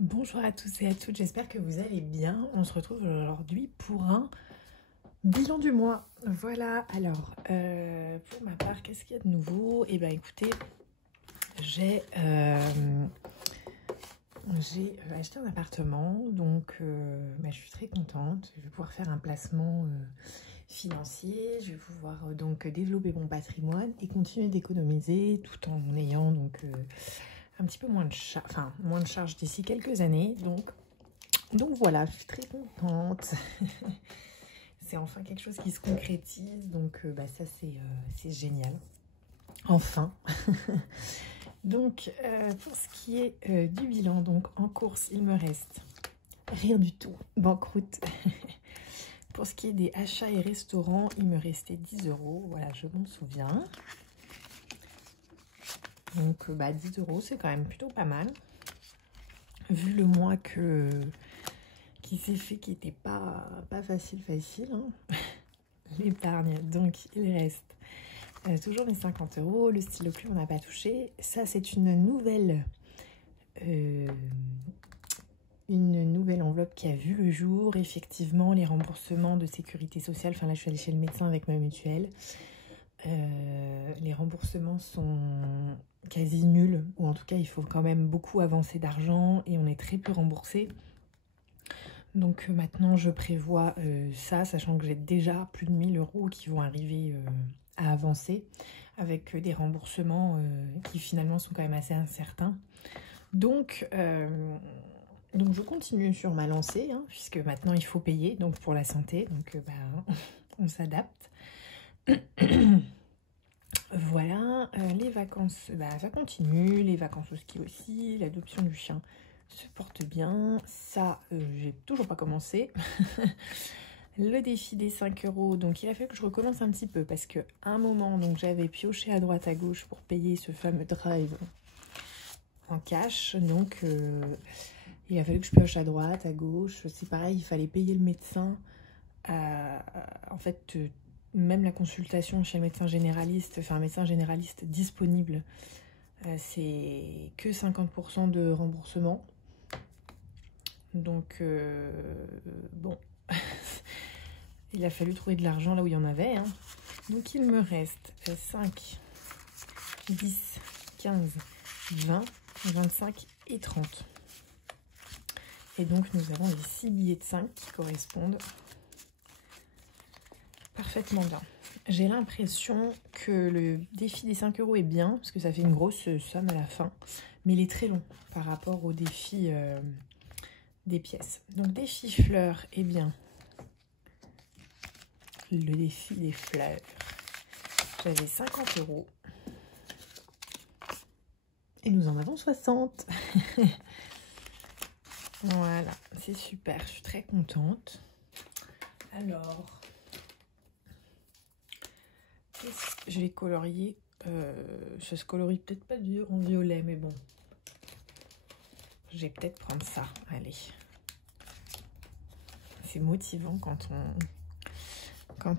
Bonjour à tous et à toutes, j'espère que vous allez bien. On se retrouve aujourd'hui pour un bilan du mois. Voilà, alors pour ma part, qu'est-ce qu'il y a de nouveau? Eh bien écoutez, j'ai acheté un appartement, donc je suis très contente. Je vais pouvoir faire un placement financier, je vais pouvoir donc développer mon patrimoine et continuer d'économiser tout en ayant donc un petit peu moins de charge d'ici quelques années. Donc voilà, je suis très contente. C'est enfin quelque chose qui se concrétise, donc ça c'est génial. Enfin. Donc pour ce qui est du bilan, donc en course, il me reste rien du tout, banqueroute. Pour ce qui est des achats et restaurants, il me restait 10 €, voilà, je m'en souviens. Donc 10 €, c'est quand même plutôt pas mal. Vu le mois qui s'est fait, qui n'était pas facile, hein, l'épargne. Donc il reste toujours les 50 €. Le stylo plume, on n'a pas touché. Ça, c'est une nouvelle enveloppe qui a vu le jour. Effectivement, les remboursements de sécurité sociale. Enfin là, je suis allée chez le médecin avec ma mutuelle. Les remboursements sont quasi nuls, ou en tout cas il faut quand même beaucoup avancer d'argent et on est très peu remboursé. Donc maintenant je prévois ça, sachant que j'ai déjà plus de 1000 € qui vont arriver à avancer, avec des remboursements qui finalement sont quand même assez incertains. Donc je continue sur ma lancée, hein, puisque maintenant il faut payer donc pour la santé, donc on s'adapte. Voilà, les vacances, ça continue, les vacances au ski aussi, l'adoption du chien se porte bien. Ça, j'ai toujours pas commencé. Le défi des 5 €, donc il a fallu que je recommence un petit peu parce qu'à un moment, donc j'avais pioché à droite à gauche pour payer ce fameux drive en cash. Donc il a fallu que je pioche à droite, à gauche. C'est pareil, il fallait payer le médecin. En fait, même la consultation chez le médecin généraliste, enfin un médecin généraliste disponible, c'est que 50% de remboursement. Donc bon, il a fallu trouver de l'argent là où il y en avait, hein. Donc il me reste 5, 10, 15, 20, 25 et 30. Et donc nous avons les 6 billets de 5 qui correspondent parfaitement bien. J'ai l'impression que le défi des 5 € est bien, parce que ça fait une grosse somme à la fin, mais il est très long par rapport au défi des pièces. Donc défi fleurs, eh bien, le défi des fleurs, j'avais 50 € et nous en avons 60. Voilà, c'est super, je suis très contente. Alors, je vais colorier, ça se colorie peut-être pas dur en violet, mais bon, je vais peut-être prendre ça, allez. C'est motivant quand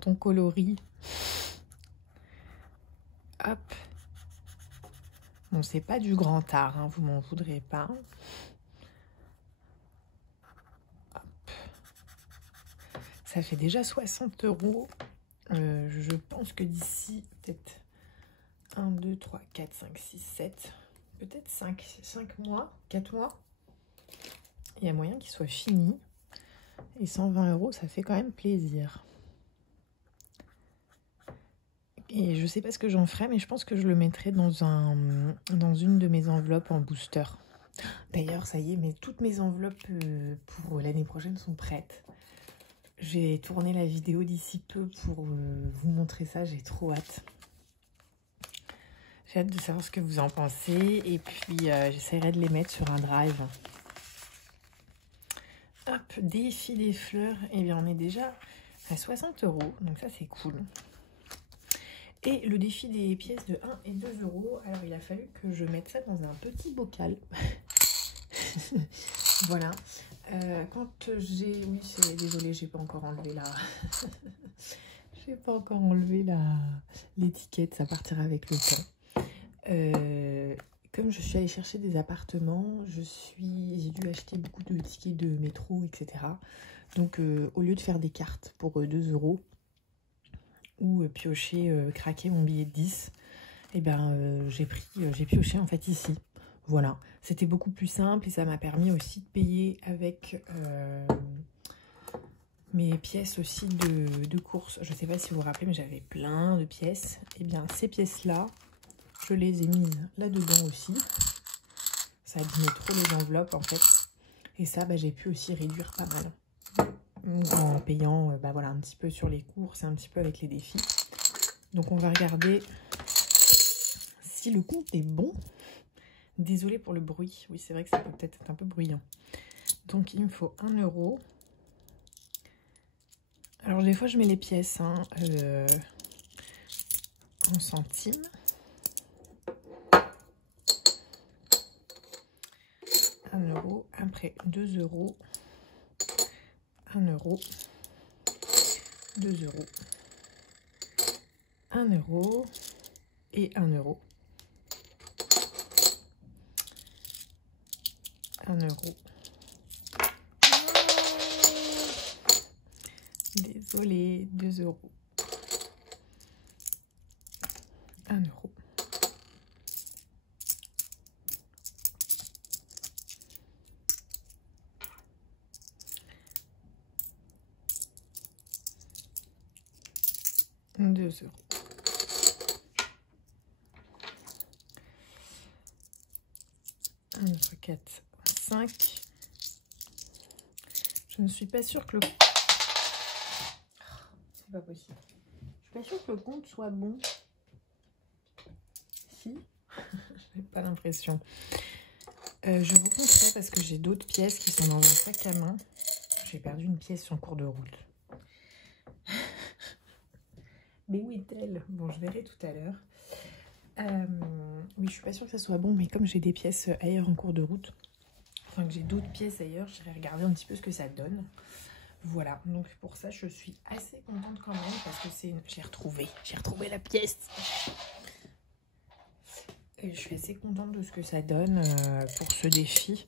on colorie. Hop. Bon, c'est pas du grand art, hein, vous m'en voudrez pas. Hop. Ça fait déjà 60 €. Je pense que d'ici, peut-être 1, 2, 3, 4, 5, 6, 7, peut-être 5 mois, 4 mois, il y a moyen qu'il soit fini. Et 120 €, ça fait quand même plaisir. Et je sais pas ce que j'en ferai, mais je pense que je le mettrai dans une de mes enveloppes en booster. D'ailleurs, ça y est, toutes mes enveloppes pour l'année prochaine sont prêtes. J'ai tourné la vidéo d'ici peu pour vous montrer ça, j'ai trop hâte. J'ai hâte de savoir ce que vous en pensez, et puis j'essaierai de les mettre sur un drive. Hop, défi des fleurs, et bien on est déjà à 60 €, donc ça c'est cool. Et le défi des pièces de 1 et 2 €, alors il a fallu que je mette ça dans un petit bocal. Voilà. Quand j'ai... Oui, désolée, j'ai pas encore enlevé la... j'ai pas encore enlevé l'étiquette, ça partira avec le temps. Comme je suis allée chercher des appartements, je suis j'ai dû acheter beaucoup de tickets de métro, etc. Donc au lieu de faire des cartes pour 2 € ou piocher, craquer mon billet de 10, et ben j'ai pioché en fait ici. Voilà, c'était beaucoup plus simple et ça m'a permis aussi de payer avec mes pièces aussi de course. Je ne sais pas si vous vous rappelez, mais j'avais plein de pièces. Et bien ces pièces-là, je les ai mises là-dedans aussi. Ça abîmait trop les enveloppes en fait. Et ça, bah, j'ai pu aussi réduire pas mal. En payant voilà, un petit peu sur les courses et un petit peu avec les défis. Donc on va regarder si le compte est bon. Désolée pour le bruit. Oui, c'est vrai que ça peut peut-être être un peu bruyant. Donc il me faut 1 €. Alors des fois je mets les pièces en centimes. 1 €, après 2 €, 1 €, 2 €, 1 € et 1 €. 1 €. Désolée, 2 €. 1 €. 2 €. 1, 2, 4, 5. Je ne suis pas sûre que le... C'est pas possible. Je suis pas sûre que le compte soit bon. Si. Je n'ai pas l'impression. Je vous compterai parce que j'ai d'autres pièces qui sont dans un sac à main. J'ai perdu une pièce en cours de route. Mais où est-elle? Bon, je verrai tout à l'heure. Oui, je suis pas sûre que ça soit bon, mais comme j'ai des pièces ailleurs en cours de route, enfin que j'ai d'autres pièces ailleurs, j'irai regarder un petit peu ce que ça donne. Voilà, donc pour ça, je suis assez contente quand même parce que c'est une... J'ai retrouvé la pièce. Et je suis assez contente de ce que ça donne pour ce défi,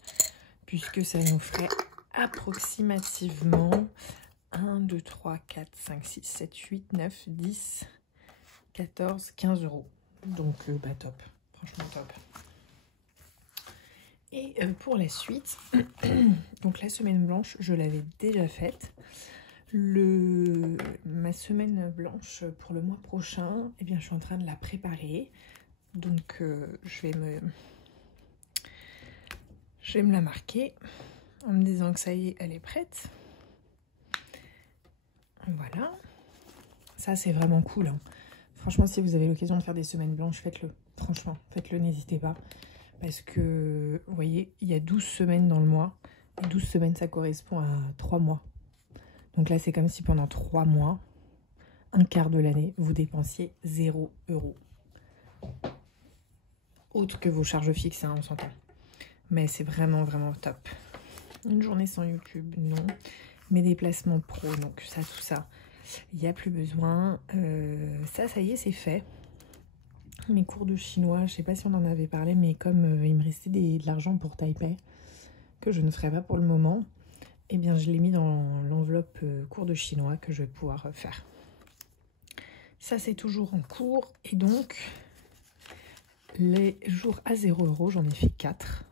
puisque ça nous ferait approximativement 1, 2, 3, 4, 5, 6, 7, 8, 9, 10, 14, 15 €. Donc, bah top, franchement top. Et pour la suite, donc la semaine blanche, je l'avais déjà faite. Ma semaine blanche pour le mois prochain, eh bien, je suis en train de la préparer. Donc, je vais me la marquer en me disant que ça y est, elle est prête. Voilà. Ça, c'est vraiment cool, hein. Franchement, si vous avez l'occasion de faire des semaines blanches, faites-le. Franchement, faites-le, n'hésitez pas. Parce que, vous voyez, il y a 12 semaines dans le mois. Et 12 semaines, ça correspond à 3 mois. Donc là, c'est comme si pendant 3 mois, un quart de l'année, vous dépensiez 0 €. Autre que vos charges fixes, hein, on s'entend. Mais c'est vraiment, vraiment top. Une journée sans YouTube, non. Mes déplacements pro, donc ça, tout ça, il n'y a plus besoin. Ça y est, c'est fait. Mes cours de chinois, je sais pas si on en avait parlé, mais comme il me restait de l'argent pour Taipei, que je ne ferai pas pour le moment, eh bien je l'ai mis dans l'enveloppe cours de chinois que je vais pouvoir faire. Ça, c'est toujours en cours. Et donc, les jours à 0 €, j'en ai fait 4.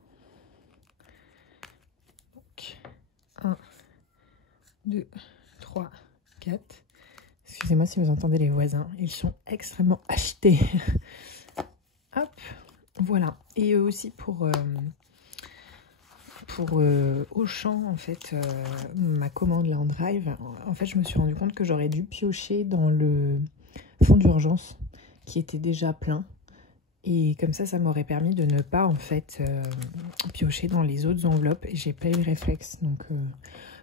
Donc, 1, 2, 3, 4. Excusez-moi si vous entendez les voisins, ils sont extrêmement agités. Hop, voilà. Et aussi pour Auchan, en fait, ma commande là en drive, en fait, je me suis rendu compte que j'aurais dû piocher dans le fonds d'urgence qui était déjà plein. Et comme ça m'aurait permis de ne pas, en fait, piocher dans les autres enveloppes. Et j'ai pas eu le réflexe. Donc,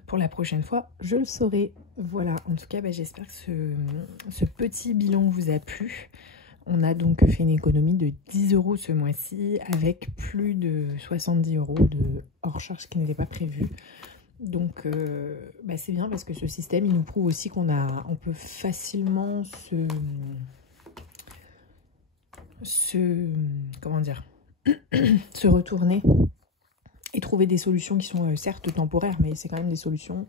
pour la prochaine fois, je le saurai. Voilà, en tout cas, bah, j'espère que ce petit bilan vous a plu. On a donc fait une économie de 10 € ce mois-ci, avec plus de 70 € de hors-charge qui n'était pas prévu. Donc, bah, c'est bien parce que ce système, il nous prouve aussi qu'on peut facilement comment dire, se retourner et trouver des solutions qui sont certes temporaires, mais c'est quand même des solutions,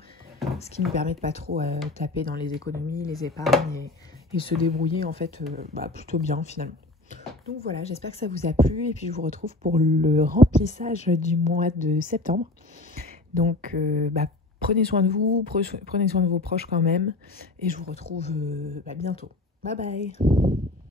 ce qui nous permet de pas trop taper dans les économies, les épargnes et se débrouiller en fait plutôt bien finalement. Donc voilà, j'espère que ça vous a plu et puis je vous retrouve pour le remplissage du mois de septembre. Donc prenez soin de vous, prenez soin de vos proches quand même et je vous retrouve bientôt. Bye bye.